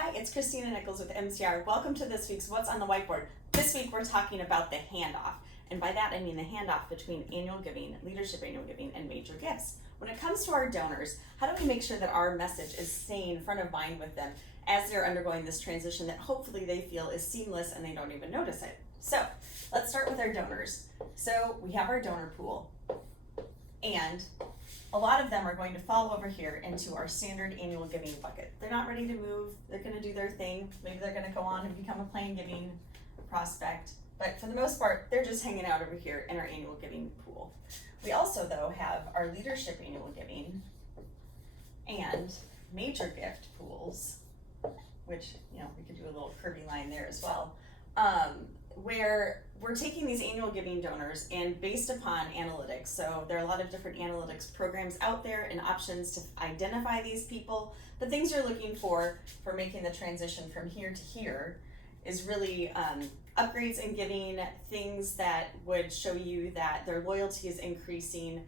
Hi, it's Christina Nichols with MCR. Welcome to this week's What's on the Whiteboard. This week we're talking about the handoff. And by that I mean the handoff between annual giving, leadership annual giving, and major gifts. When it comes to our donors, how do we make sure that our message is staying front of mind with them as they're undergoing this transition that hopefully they feel is seamless and they don't even notice it? So let's start with our donors. So we have our donor pool, and a lot of them are going to fall over here into our standard annual giving bucket. They're not ready to move, they're gonna do their thing, maybe they're gonna go on and become a plain giving prospect, but for the most part, they're just hanging out over here in our annual giving pool. We also though have our leadership annual giving and major gift pools, which, you know, we could do a little curvy line there as well, where we're taking these annual giving donors and based upon analytics, so there are a lot of different analytics programs out there and options to identify these people. The things you're looking for making the transition from here to here is really upgrades in giving, things that would show you that their loyalty is increasing.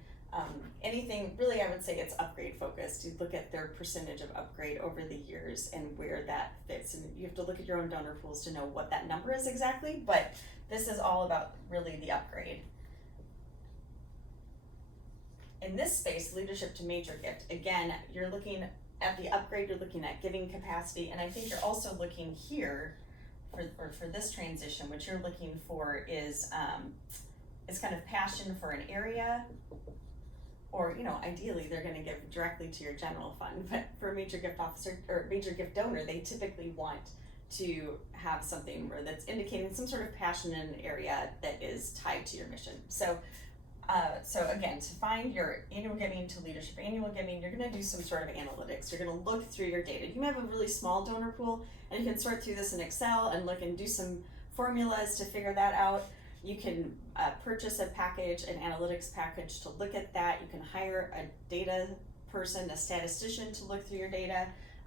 Anything, really I would say it's upgrade focused. You look at their percentage of upgrade over the years and where that fits, and you have to look at your own donor pools to know what that number is exactly, but this is all about really the upgrade. In this space, leadership to major gift, again, you're looking at the upgrade, you're looking at giving capacity, and I think you're also looking here for this transition, what you're looking for is kind of passion for an area, or, you know, ideally they're going to give directly to your general fund, but for a major gift officer or major gift donor, they typically want to have something where that's indicating some sort of passion in an area that is tied to your mission. So again, to find your annual giving to leadership annual giving, you're going to do some sort of analytics. You're going to look through your data. You may have a really small donor pool, and you can sort through this in Excel and look and do some formulas to figure that out. You can purchase a package, an analytics package to look at that. You can hire a data person, a statistician to look through your data.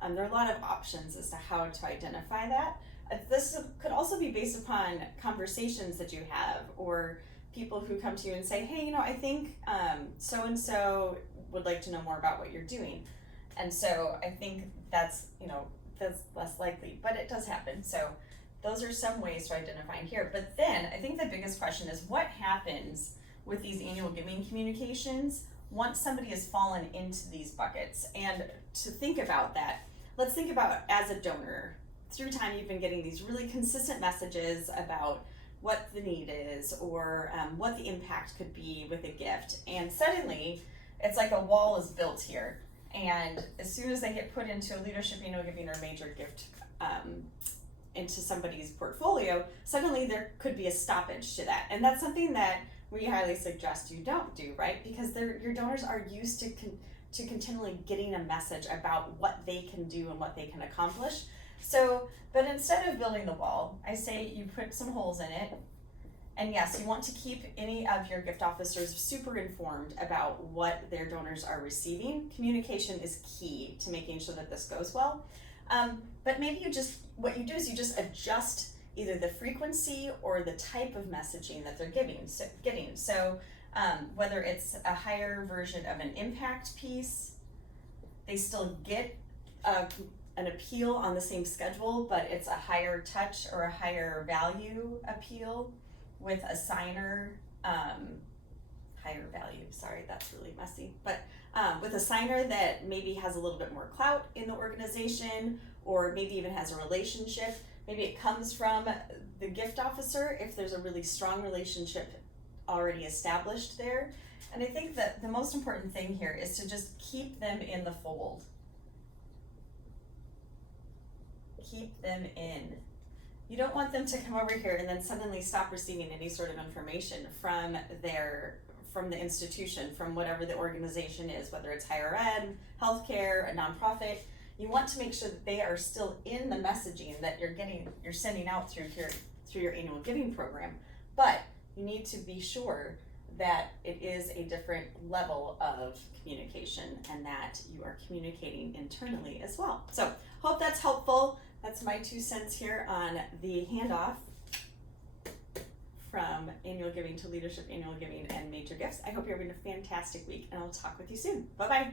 There are a lot of options as to how to identify that. This could also be based upon conversations that you have, or people who come to you and say, hey, you know, I think so-and-so would like to know more about what you're doing. And so I think that's less likely, but it does happen. So those are some ways to identify in here. But then I think the biggest question is what happens with these annual giving communications once somebody has fallen into these buckets. And to think about that, let's think about as a donor, through time you've been getting these really consistent messages about what the need is, or what the impact could be with a gift. And suddenly it's like a wall is built here. And as soon as they get put into a leadership annual giving or major gift into somebody's portfolio, suddenly there could be a stoppage to that. And that's something that we highly suggest you don't do, right? Because your donors are used to continually getting a message about what they can do and what they can accomplish. So, but instead of building the wall, I say you put some holes in it. And yes, you want to keep any of your gift officers super informed about what their donors are receiving. Communication is key to making sure that this goes well. But maybe what you do is you just adjust either the frequency or the type of messaging that they're getting. So whether it's a higher version of an impact piece, they still get an appeal on the same schedule, but it's a higher touch or a higher value appeal with a signer, higher value, sorry, that's really messy, but with a signer that maybe has a little bit more clout in the organization, or maybe even has a relationship. Maybe it comes from the gift officer if there's a really strong relationship already established there. And I think that the most important thing here is to just keep them in the fold. Keep them in. You don't want them to come over here and then suddenly stop receiving any sort of information from the institution, from whatever the organization is, whether it's higher ed, healthcare, a nonprofit. You want to make sure that they are still in the messaging that you're sending out through your annual giving program. But you need to be sure that it is a different level of communication and that you are communicating internally as well. So hope that's helpful. That's my 2 cents here on the handoff from annual giving to leadership annual giving and major gifts. I hope you're having a fantastic week, and I'll talk with you soon. Bye-bye.